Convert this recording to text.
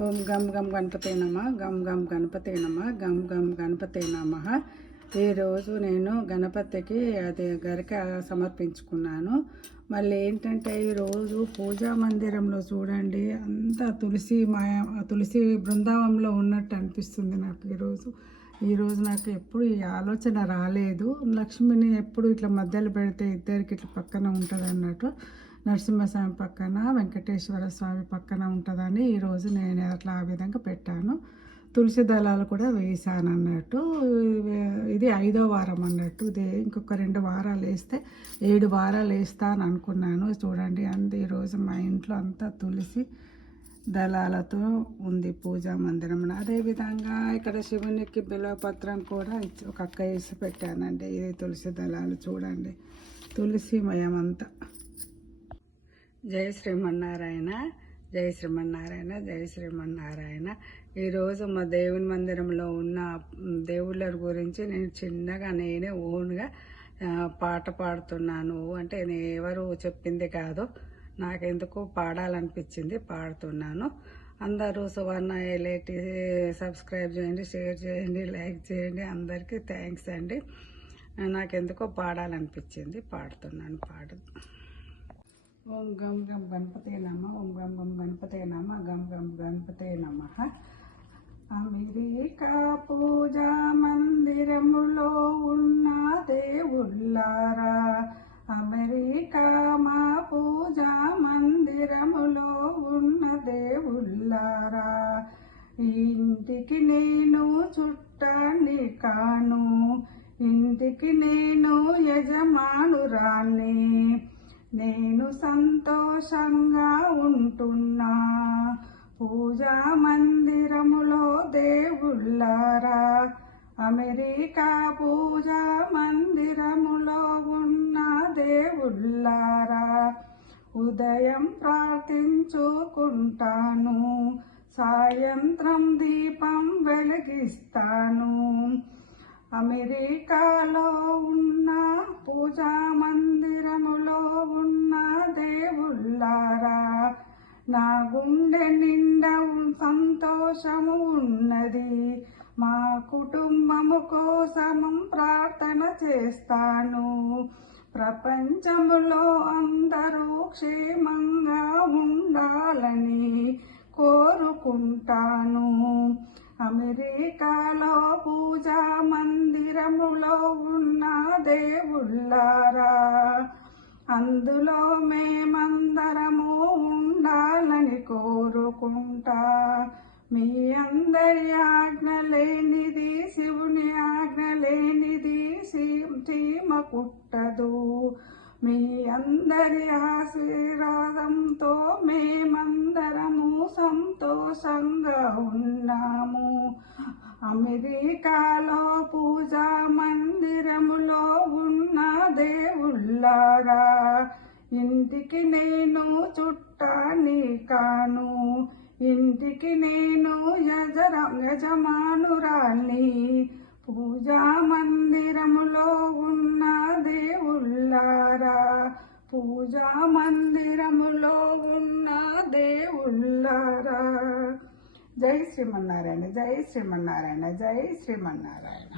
ఓం గం గం గణపతే నమ గం గం గణపతే నమ గం గం గణపతే నమ. ఈరోజు నేను గణపతికి అది గరిక సమర్పించుకున్నాను. మళ్ళీ ఏంటంటే ఈరోజు పూజా మందిరంలో చూడండి, అంతా తులసి బృందావనంలో ఉన్నట్టు అనిపిస్తుంది నాకు. ఈరోజు నాకు ఎప్పుడు ఈ ఆలోచన రాలేదు. లక్ష్మిని ఎప్పుడు ఇట్లా మధ్యలో పెడితే ఇద్దరికి ఇట్లా పక్కన ఉంటుంది అన్నట్టు, నరసింహస్వామి పక్కన వెంకటేశ్వర స్వామి పక్కన ఉంటుందని ఈరోజు నేను అట్లా ఆ విధంగా పెట్టాను. తులసి దళాలు కూడా వేసాను అన్నట్టు. ఇది 5వ వారం అన్నట్టు. ఇది ఇంకొక 2 వారాలు వేస్తే 7 వారాలు వేస్తాను అనుకున్నాను. చూడండి, ఈరోజు మా ఇంట్లో అంతా తులసి దళాలతో ఉంది పూజా మందిరం. అదేవిధంగా ఇక్కడ శివునికి బిల్వపత్రం కూడా ఒక అక్క వేసి పెట్టానండి. ఇది తులసి దళాలు చూడండి, తులసిమయం అంతా. జై శ్రీమన్నారాయణ, జై శ్రీమన్నారాయణ, జై శ్రీమన్నారాయణ. ఈరోజు మా దేవుని మందిరంలో ఉన్న దేవుళ్ళ గురించి నేను చిన్నగా నేనే ఓన్గా పాట పాడుతున్నాను. అంటే నేను ఎవరు చెప్పింది కాదు, నాకెందుకు పాడాలనిపించింది, పాడుతున్నాను. అందరూ సువర్ణ ఎల్ఐటి సబ్స్క్రైబ్ చేయండి, షేర్ చేయండి, లైక్ చేయండి. అందరికీ థ్యాంక్స్ అండి. నాకెందుకో పాడాలనిపించింది, పాడుతున్నాను. ఓం గం గం గణపతే నమ, ఓం గం గం గణపతే నమ, గం గం గణపతే నమ. అమెరికా పూజా మందిరములో ఉన్న దేవుళ్ళారా, అమెరికా మా పూజా మందిరములో ఉన్న దేవుళ్ళారా, ఇంటికి నేను చుట్టాన్ని కాను, ఇంటికి నేను యజమానురాన్ని, నేను సంతోషంగా ఉంటున్నా పూజా మందిరములో దేవుళ్ళారా, అమెరికా పూజా మందిరములో ఉన్న దేవుళ్ళారా. ఉదయం ప్రార్థించుకుంటాను, సాయంత్రం దీపం వెలిగిస్తాను, అమెరికాలో ఉన్న పూజా మందిరములో ఉన్న దేవుళ్ళారా. నా గుండె నిండా సంతోషము ఉన్నది, మా కుటుంబము కోసము ప్రార్థన చేస్తాను, ప్రపంచములో అందరూ క్షేమంగా ఉండాలని కోరుకుంటాను. అమెరికాలో పూజా మందిరములో ఉన్న దేవుళ్ళారా, అందులో మేమందరము ఉండాలని కోరుకుంటా. మీ అందరి ఆజ్ఞ లేనిది, శివుని ఆజ్ఞ లేనిది చీమ కుట్టదు. మీ అందరి ఆశీర్వాదంతో మేమందరము సంతోషంగా ఉన్నాము. అమెరికాలో పూజా మందిరములో ఉన్న దేవుళ్ళారా, ఇంటికి నేను చుట్టాన్ని కాను, ఇంటికి నేను యజమానురాన్ని, పూజా మందిరములో ఉన్న దేవుళ్ళారా, పూజా మందిరములో ఉన్న దేవుళ్ళారా. జై శ్రీమన్నారాయణ, జై శ్రీమన్నారాయణ, జై శ్రీమన్నారాయణ.